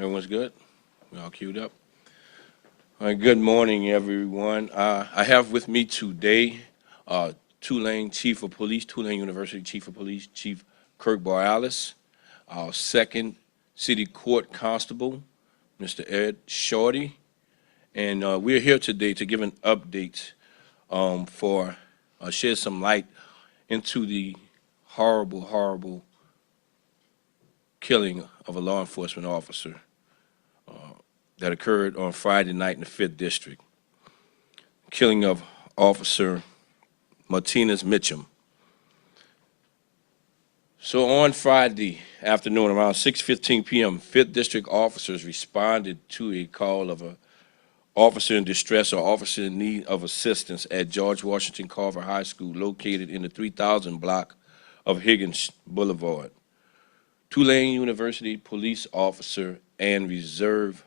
Everyone's good? We all queued up? All right, good morning, everyone. I have with me today Tulane Chief of Police, Tulane University Chief of Police, Chief Kirk Bouyelas, our second City Court Constable, Mr. Shorty, and we're here today to give an update for shed some light into the horrible killing of a law enforcement officer that occurred on Friday night in the 5th District. Killing of Officer Martinus Mitchum. So on Friday afternoon around 6:15 p.m., 5th District officers responded to a call of an officer in distress or officer in need of assistance at George Washington Carver High School located in the 3000 block of Higgins Boulevard. Tulane University Police officer and Reserve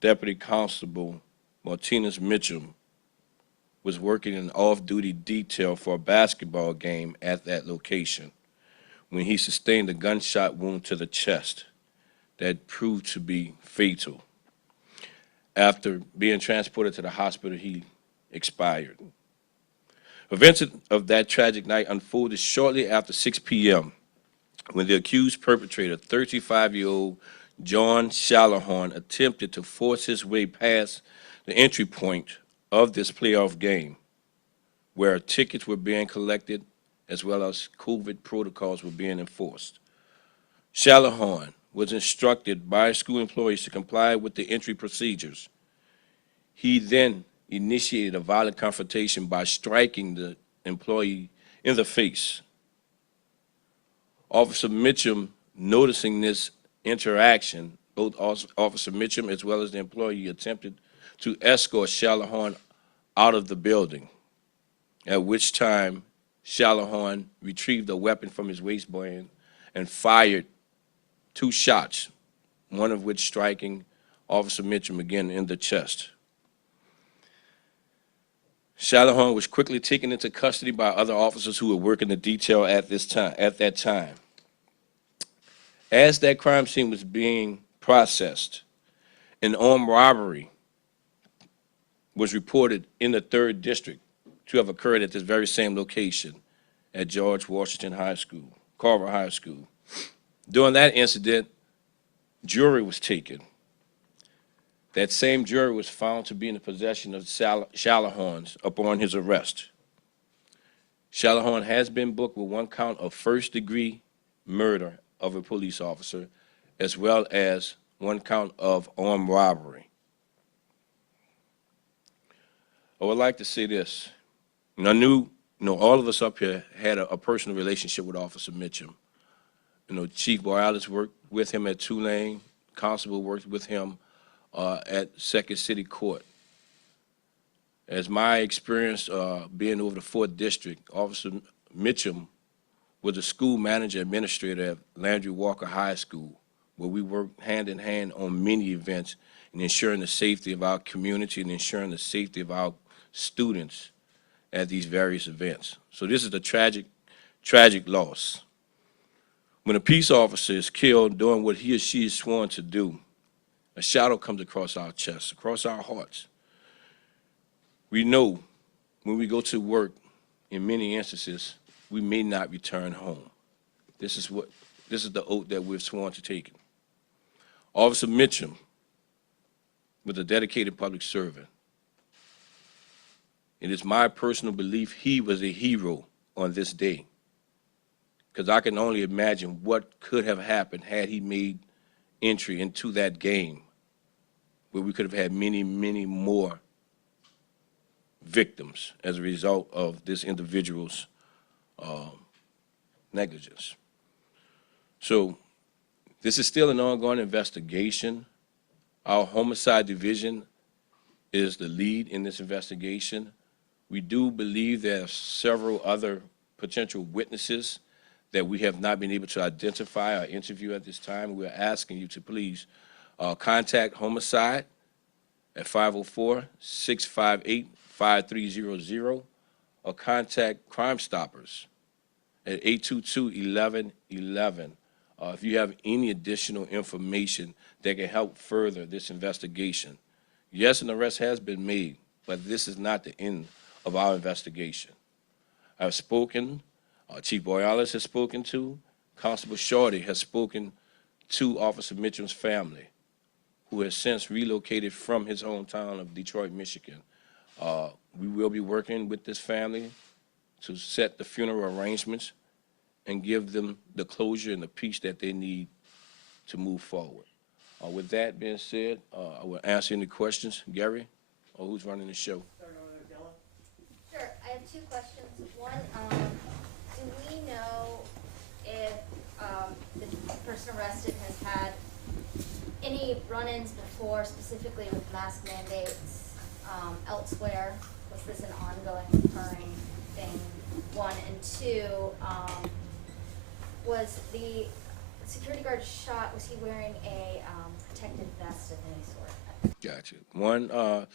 Deputy Constable Martinus Mitchum was working in off-duty detail for a basketball game at that location when he sustained a gunshot wound to the chest that proved to be fatal. After being transported to the hospital, he expired. Events of that tragic night unfolded shortly after 6 p.m. when the accused perpetrator, 35-year-old John Shallahorn, attempted to force his way past the entry point of this playoff game, where tickets were being collected as well as COVID protocols were being enforced. Shallahorn was instructed by school employees to comply with the entry procedures. He then initiated a violent confrontation by striking the employee in the face. Officer Mitchum, noticing this interaction, both Officer Mitchum as well as the employee attempted to escort Shallahorn out of the building, at which time Shallahorn retrieved a weapon from his waistband and fired 2 shots, one of which striking Officer Mitchum again in the chest. Shallahorn was quickly taken into custody by other officers who were working the detail at that time. As that crime scene was being processed, an armed robbery was reported in the 3rd District to have occurred at this very same location at George Washington High School, Carver High School. During that incident, jewelry was taken. That same jewelry was found to be in the possession of Shallahorn's upon his arrest. Shallahorn has been booked with 1 count of first-degree murder of a police officer, as well as 1 count of armed robbery. I would like to say this. And I knew, all of us up here had a personal relationship with Officer Mitchum. Chief Bouyelas worked with him at Tulane. Constable worked with him at 2nd City Court. As my experience being over the 4th District, Officer Mitchum was a school manager administrator at Landry Walker High School, where we worked hand in hand on many events in ensuring the safety of our community and ensuring the safety of our students at these various events. So this is a tragic loss. When a peace officer is killed doing what he or she is sworn to do, a shadow comes across our chests, across our hearts. We know when we go to work, in many instances, we may not return home. This is the oath that we've sworn to take. Officer Mitchum was a dedicated public servant. It is my personal belief he was a hero on this day, because I can only imagine what could have happened had he made entry into that game, where we could have had many more victims as a result of this individual's negligence. So this is still an ongoing investigation. Our homicide division is the lead in this investigation. We do believe there are several other potential witnesses that we have not been able to identify or interview at this time. We're asking you to please contact homicide at 504-658-5300 or contact Crime Stoppers at 822-1111 If you have any additional information that can help further this investigation, yes, an arrest has been made, but this is not the end of our investigation. I've spoken, Chief Bouyelas has spoken to, Constable Shorty has spoken to Officer Mitchum's family, who has since relocated from his hometown of Detroit, Michigan. We will be working with this family to set the funeral arrangements and give them the closure and the peace that they need to move forward. With that being said, I will answer any questions. Gary, or who's running the show? Sure, I have two questions. One, do we know if the person arrested has had any run-ins before, specifically with mask mandates elsewhere? Was this an ongoing, recurring thing? One, and two, was the security guard shot, was he wearing a protective vest of any sort? Gotcha. One,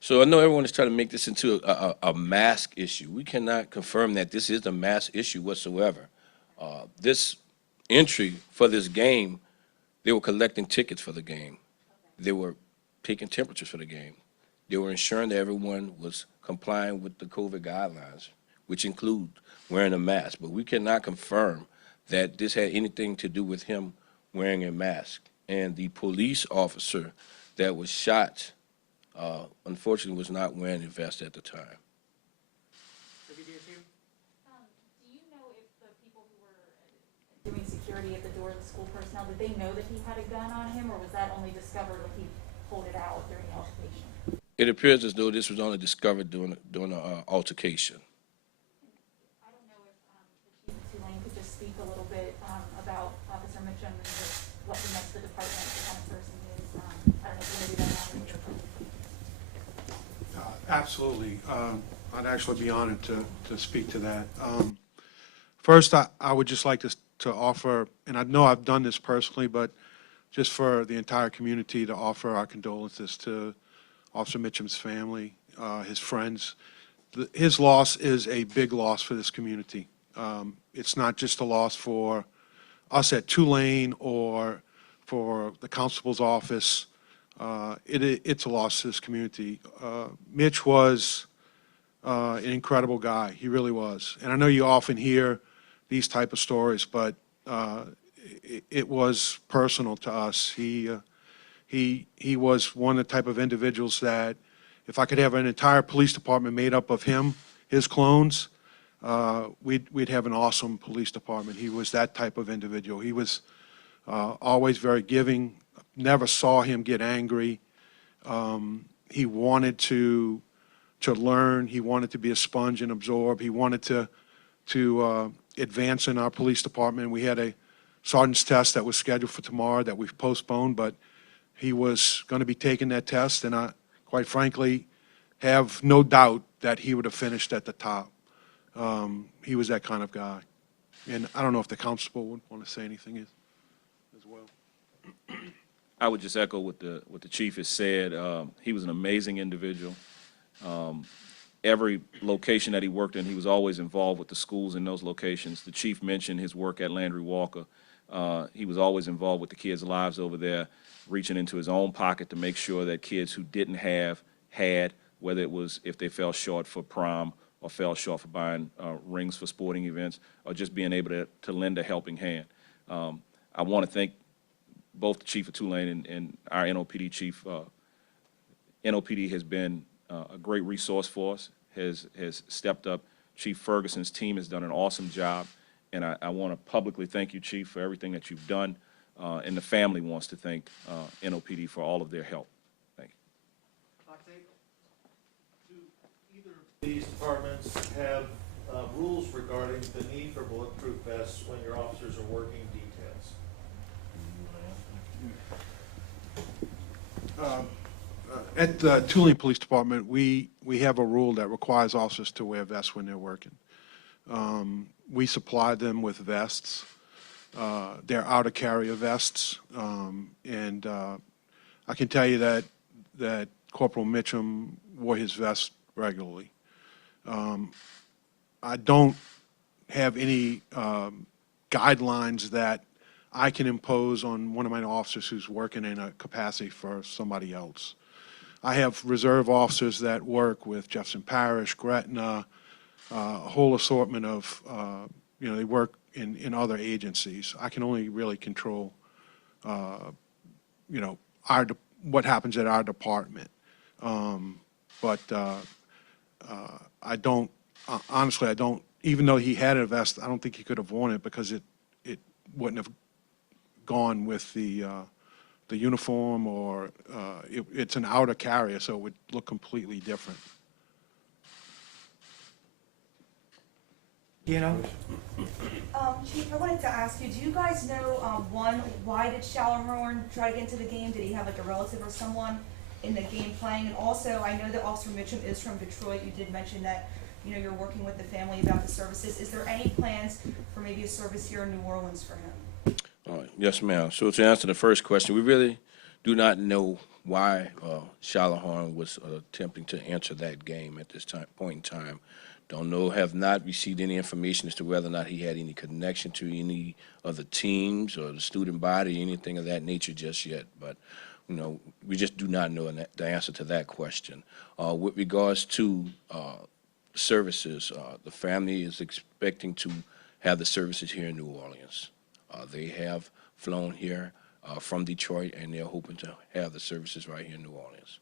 so I know everyone is trying to make this into a mask issue. We cannot confirm that this is a mask issue whatsoever. This entry for this game, they were collecting tickets for the game. They were taking temperatures for the game. They were ensuring that everyone was complying with the COVID guidelines, which include wearing a mask. But we cannot confirm that this had anything to do with him wearing a mask. And the police officer that was shot, unfortunately, was not wearing a vest at the time. Do you know if the people who were doing security at the door of the school personnel, did they know that he had a gun on him, or was that only discovered when he pulled it out during the altercation? It appears as though this was only discovered during the altercation. I don't know if the Chief of Tulane could just speak a little bit about Officer Mitchum and just what he meant to the department, the kind of person he is. I don't know if you want to do that now. Absolutely. I'd actually be honored to speak to that. First, I would just like to offer, and I know I've done this personally, but just for the entire community, to offer our condolences to Officer Mitchum's family, his friends. His loss is a big loss for this community. It's not just a loss for us at Tulane or for the constable's office. It's a loss to this community. Mitch was an incredible guy. He really was. And I know you often hear these type of stories, but it was personal to us. He was one of the type of individuals that if I could have an entire police department made up of him, his clones, we'd have an awesome police department. He was that type of individual. He was always very giving. Never saw him get angry. He wanted to learn. He wanted to be a sponge and absorb. He wanted to advance in our police department. We had a sergeant's test that was scheduled for tomorrow that we've postponed, but he was going to be taking that test, and I, quite frankly, have no doubt that he would have finished at the top. He was that kind of guy. And I don't know if the constable would want to say anything as well. I would just echo what the chief has said. He was an amazing individual. Every location that he worked in, he was always involved with the schools in those locations. The chief mentioned his work at Landry Walker. He was always involved with the kids' lives over there, reaching into his own pocket to make sure that kids who didn't have had, whether it was if they fell short for prom or fell short for buying rings for sporting events, or just being able to lend a helping hand. I want to thank both the chief of Tulane and our NOPD chief. NOPD has been a great resource for us, has stepped up. Chief Ferguson's team has done an awesome job, and I want to publicly thank you, Chief, for everything that you've done, and the family wants to thank NOPD for all of their help. Thank you. Do either of these departments have rules regarding the need for bulletproof vests when your officers are working details? At the Tulane Police Department, we have a rule that requires officers to wear vests when they're working. We supply them with vests. They're out-of-carrier vests, and I can tell you that Corporal Mitchum wore his vest regularly. I don't have any guidelines that I can impose on one of my officers who's working in a capacity for somebody else. I have reserve officers that work with Jefferson Parish, Gretna, a whole assortment of, they work in other agencies. I can only really control, what happens at our department. But I don't, honestly, I don't, even though he had a vest, I don't think he could have worn it because it wouldn't have gone with the uniform, or it's an outer carrier, so it would look completely different. You know? Chief, I wanted to ask you, do you guys know, one, why did Shallerhorn try to get into the game? Did he have like a relative or someone in the game playing? And also, I know that Officer Mitchum is from Detroit. You did mention that, you're working with the family about the services. Is there any plans for maybe a service here in New Orleans for him? Yes, ma'am. So to answer the first question, we really do not know why Shallerhorn was attempting to enter that game at this point in time. Don't know, have not received any information as to whether or not he had any connection to any of the teams or the student body, anything of that nature just yet. But, we just do not know the answer to that question. With regards to services, the family is expecting to have the services here in New Orleans. They have flown here from Detroit, and they're hoping to have the services right here in New Orleans.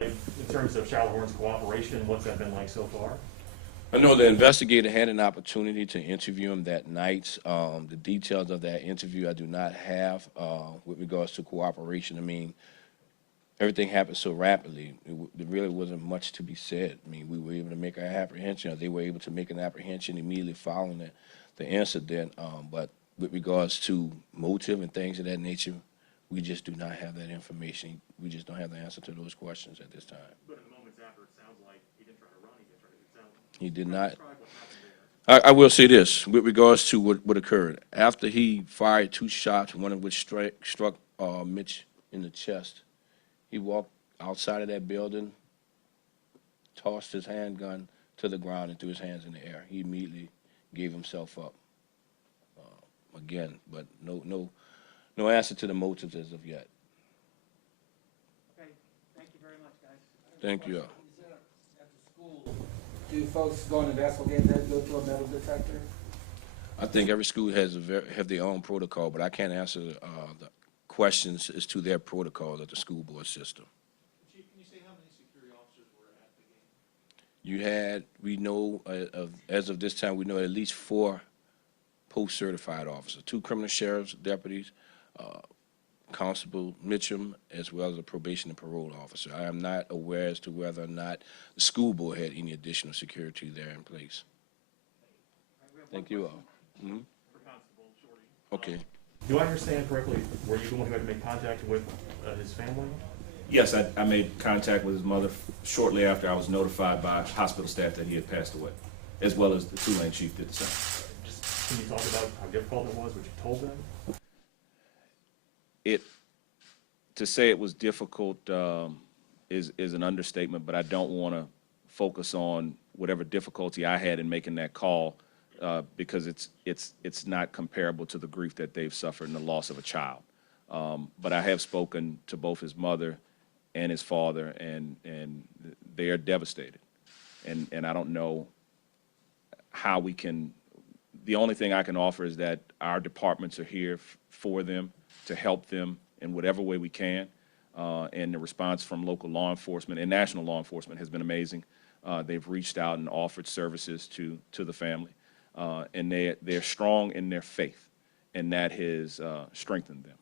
In terms of Shallerhorn's cooperation, what's that been like so far? I know the investigator had an opportunity to interview him that night. The details of that interview I do not have with regards to cooperation. I mean, everything happened so rapidly. There really wasn't much to be said. I mean, we were able to make our apprehension, or they were able to make an apprehension immediately following the incident. But with regards to motive and things of that nature, we just do not have that information. We just don't have the answer to those questions at this time. But in the moments after, it sounds like he didn't try to run, He did not. Describe what happened there. I will say this with regards to what occurred. After he fired 2 shots, one of which struck Mitch in the chest, he walked outside of that building, tossed his handgun to the ground and threw his hands in the air. He immediately gave himself up. Again, but no answer to the motives as of yet. Okay, thank you very much, guys. Thank you. Is there, at the school, do folks going to basketball games have to go to a metal detector? I think every school has have their own protocol, but I can't answer the questions as to their protocol of the school board system. Chief, can you say how many security officers were at the game? We know, as of this time, we know at least 4 post-certified officers, 2 criminal sheriff's deputies, Constable Mitchum, as well as a probation and parole officer. I am not aware as to whether or not the school board had any additional security there in place. Thank you all. Mm-hmm. For Constable Shorty. Okay. Do I understand correctly, were you the one who had to make contact with his family? Yes, I made contact with his mother shortly after I was notified by hospital staff that he had passed away, as well as the Tulane chief did the same. Just, can you talk about how difficult it was, what you told them? To say it was difficult is an understatement, but I don't want to focus on whatever difficulty I had in making that call because it's not comparable to the grief that they've suffered in the loss of a child. But I have spoken to both his mother and his father, and they are devastated. And I don't know how we can. The only thing I can offer is that our departments are here for them, to help them in whatever way we can. And the response from local law enforcement and national law enforcement has been amazing. They've reached out and offered services to the family. And they're strong in their faith, and that has strengthened them.